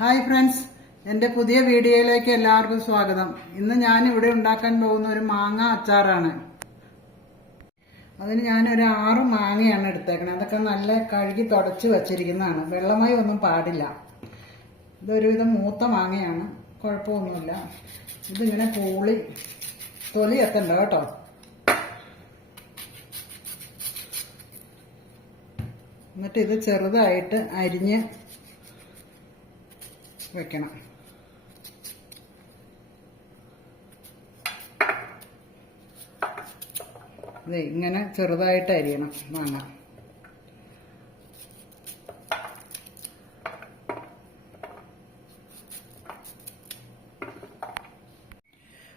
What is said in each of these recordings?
Hi friends, എൻ്റെ പുതിയ വീഡിയോയിലേക്ക് എല്ലാവർക്കും സ്വാഗതം. ഇന്ന് ഞാൻ ഇവിടെ ഉണ്ടാക്കാൻ പോകുന്ന ഒരു മാങ്ങ അച്ചാറാണ്. അതിന് ഞാനൊരു 6 മാങ്ങയാണ് എടുത്തേക്കണത്. അതൊക്കെ നല്ല കഴുകി തുടച്ച് വച്ചിരിക്കുന്നതാണ്. വെള്ളമായി ഒന്നും പാടില്ല. ഇതൊരുവിധം മൂത്ത മാങ്ങയാണ്, കുഴപ്പമൊന്നുമില്ല. ഇതിങ്ങനെ തൊലി എത്തണ്ട കേട്ടോ. എന്നിട്ട് ഇത് ചെറുതായിട്ട് അരിഞ്ഞ് വെക്കണം. അതെ, ഇങ്ങനെ ചെറുതായിട്ട് അരിയണം മാങ്ങ.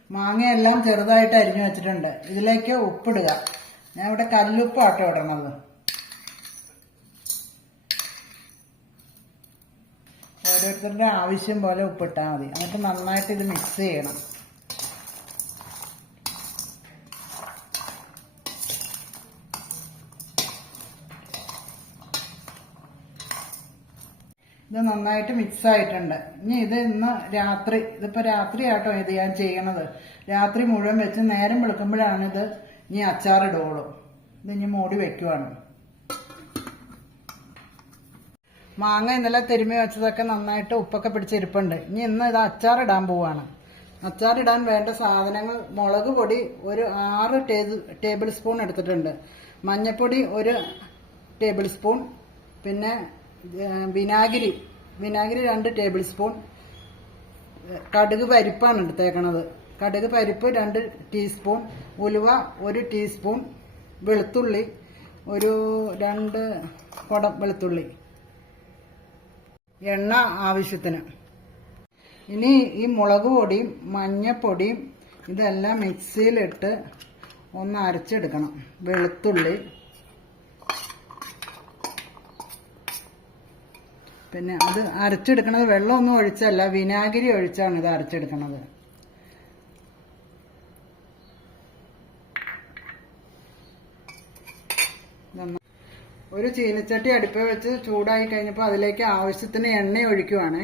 മാങ്ങയെല്ലാം ചെറുതായിട്ട് അരിഞ്ഞു വെച്ചിട്ടുണ്ട്. ഇതിലേക്ക് ഉപ്പിടുക. ഞാൻ ഇവിടെ കല്ലുപ്പാട്ടോ ഇടണത്. ഓരോരുത്തരുടെ ആവശ്യം പോലെ ഉപ്പിട്ടാൽ മതി. എന്നിട്ട് നന്നായിട്ട് ഇത് മിക്സ് ചെയ്യണം. ഇത് നന്നായിട്ട് മിക്സ് ആയിട്ടുണ്ട്. ഇനി ഇത് ഇതിപ്പോൾ രാത്രി ആട്ടോ ഇത് ഞാൻ ചെയ്യണത്. രാത്രി മുഴുവൻ വെച്ച് നേരം വെളുക്കുമ്പോഴാണ് ഇത് ഇനി അച്ചാറിടുള്ളൂ. ഇത് ഇനി മൂടി വെക്കുവാണ്. മാങ്ങ ഇന്നലെ തിരുമ്മി വെച്ചതൊക്കെ നന്നായിട്ട് ഉപ്പൊക്കെ പിടിച്ചിരിപ്പുണ്ട്. ഇന്ന് ഇത് അച്ചാറിടാൻ പോവാണ്. അച്ചാറിടാൻ വേണ്ട സാധനങ്ങൾ: മുളക് പൊടി ഒരു 6 ടേബിൾ സ്പൂൺ എടുത്തിട്ടുണ്ട്, മഞ്ഞൾപ്പൊടി 1 ടേബിൾ സ്പൂൺ, പിന്നെ വിനാഗിരി 2 ടേബിൾ സ്പൂൺ, കടുക് പരിപ്പാണ് എടുത്തേക്കണത്. കടുക് പരിപ്പ് 2 ടീസ്പൂൺ, ഉലുവ 1 ടീസ്പൂൺ, വെളുത്തുള്ളി ഒരു 2 കുടം വെളുത്തുള്ളി, എണ്ണ ആവശ്യത്തിന്. ഇനി ഈ മുളക് പൊടിയും മഞ്ഞപ്പൊടിയും ഇതെല്ലാം മിക്സിയിലിട്ട് ഒന്ന് അരച്ചെടുക്കണം. വെളുത്തുള്ളി, പിന്നെ അത് അരച്ചെടുക്കണത് വെള്ളമൊന്നും ഒഴിച്ചല്ല, വിനാഗിരി ഒഴിച്ചാണ് ഇത് അരച്ചെടുക്കണത്. ഒരു ചീനച്ചട്ടി അടുപ്പിൽ വെച്ച് ചൂടായി കഴിഞ്ഞപ്പോൾ അതിലേക്ക് ആവശ്യത്തിന് എണ്ണ ഒഴിക്കുവാണ്.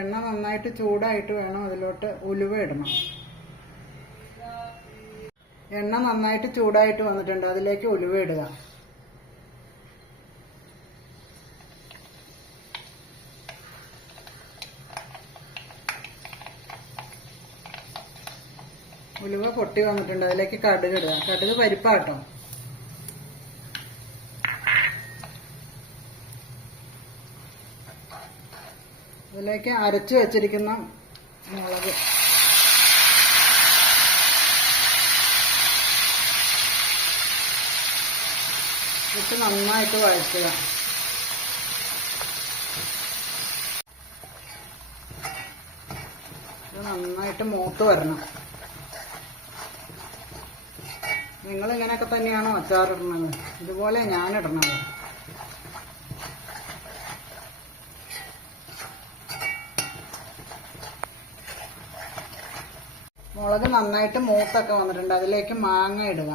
എണ്ണ നന്നായിട്ട് ചൂടായിട്ട് വേണം അതിലോട്ട് ഉലുവ ഇടണം. എണ്ണ നന്നായിട്ട് ചൂടായിട്ട് വന്നിട്ടുണ്ട്. അതിലേക്ക് ഉലുവ ഇടുക. ഉലുവ പൊട്ടി വന്നിട്ടുണ്ട്. അതിലേക്ക് കടുക് ഇടുക. കടുക് പരിപ്പാട്ടോ. അതിലേക്ക് അരച്ചു വെച്ചിരിക്കുന്ന മുളക്, ഇട്ട് നന്നായിട്ട് വഴറ്റുക. ഇത് നന്നായിട്ട് മൂത്ത് വരണം. നിങ്ങളിങ്ങനെയൊക്കെ തന്നെയാണോ അച്ചാറിടുന്നത്? ഇതുപോലെ ഞാനിടണത്. മുളക് നന്നായിട്ട് മൂത്തൊക്കെ വന്നിട്ടുണ്ട്. അതിലേക്ക് മാങ്ങ ഇടുക.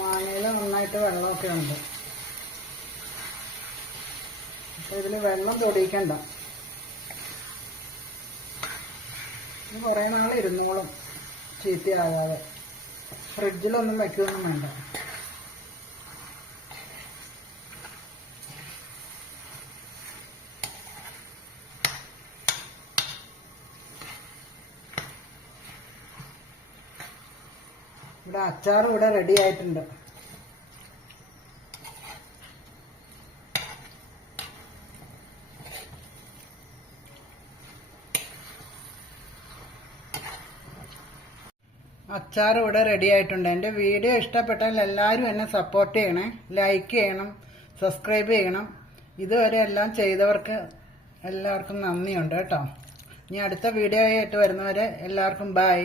മാങ്ങയിൽ നന്നായിട്ട് വെള്ളമൊക്കെ ഉണ്ട്. അപ്പോൾ ഇതിൽ വെള്ളം തൊടിയിക്കണ്ട. ഇത് കുറേ നാൾ ഇരുന്നോളും, ചീത്തയാകാതെ. ഫ്രിഡ്ജിലൊന്നും വയ്ക്കുകയൊന്നും വേണ്ട. ഇവിടെ അച്ചാർ റെഡി ആയിട്ടുണ്ട്. അച്ചാർ റെഡി ആയിട്ടുണ്ട്. എൻ്റെ വീഡിയോ ഇഷ്ടപ്പെട്ടാൽ എല്ലാവരും എന്നെ സപ്പോർട്ട് ചെയ്യണേ. ലൈക്ക് ചെയ്യണം, സബ്സ്ക്രൈബ് ചെയ്യണം. ഇതുവരെ എല്ലാം ചെയ്തവർക്ക് എല്ലാവർക്കും നന്ദിയുണ്ട് കേട്ടോ. ഇനി അടുത്ത വീഡിയോ ആയിട്ട് വരുന്നവരെ എല്ലാവർക്കും ബൈ.